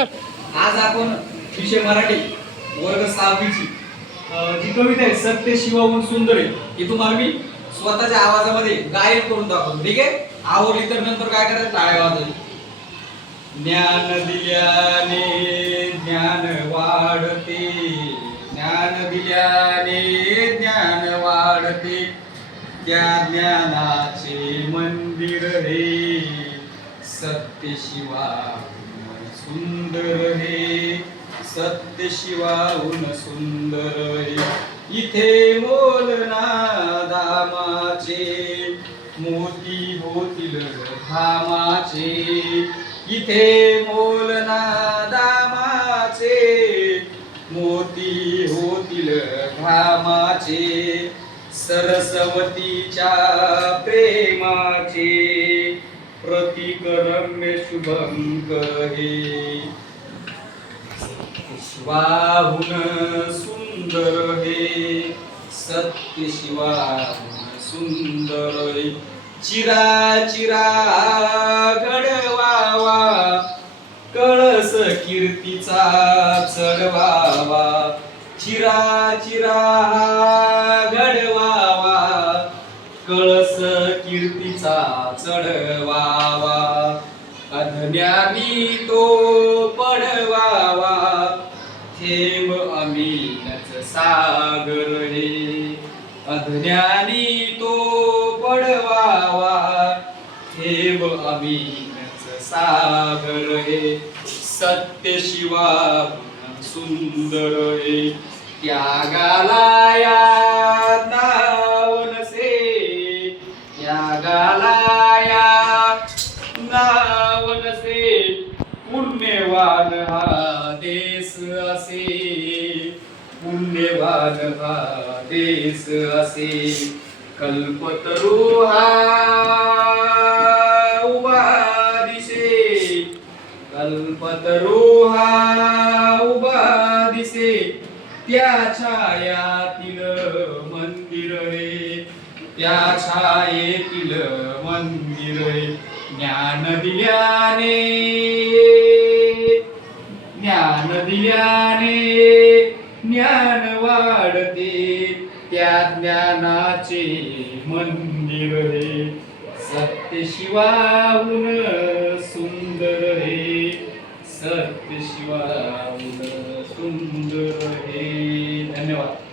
आज आपण विषय मराठी वर्ग 6वीची जी कविता आहे सत्य शिवाहून सुंदर आहे ही तुम्हाला मी स्वतःच्या आवाजामध्ये गायन करून दाखवतो. ठीक आहे, आवडली तर नंतर काय करायचं, टाळ्या वाजवायच्या. ज्ञान दिल्याने ज्ञान वाढते, ज्ञान दिल्याने ज्ञान वाढते, त्या ज्ञानाचे मंदिर रे सत्य शिवाहून सुंदर रे, सत्य शिवाहून सुंदर रे. इथे मोलना धामाचे मोती होतील धामाचे, इथे मोलना धामाचे मोती होतील धामाचे, सरस्वतीच्या प्रेमाचे प्रतीक रम्य शुभंकर हे. शिवाहून सुंदर हे सत्य शिवाहून सुंदर हे. चिरा चिरा घडवावा कळस कीर्तीचा चढवावा, चिरा चिरा घडवावा कळस कीर्तीचा चढवावा, अज्ञानी तो पडवावा थेंब अमीनच सागर हे, अज्ञानी तो पडवावा थेंब अमीनच सागर हे. सत्य शिवाहून सुंदर हे, त्यागाला या नाव नसे, त्यागाला या नाव नसे, पुण्यवान हा देश असे, पुण्यवान हा देश असे. कल्पतरू हा उभा दिसे, कल्पतरू हा उभा दिसे, त्या छायातील मंदिर रे, त्या छायेतील मंदिर रे. ज्ञान दिल्याने ज्ञान दिल्याने ज्ञान वाढते, त्या ज्ञानाचे मंदिर रे सत्य शिवाहून सुंदर रे, सत्य शिवाहून सुंदर हे. धन्यवाद.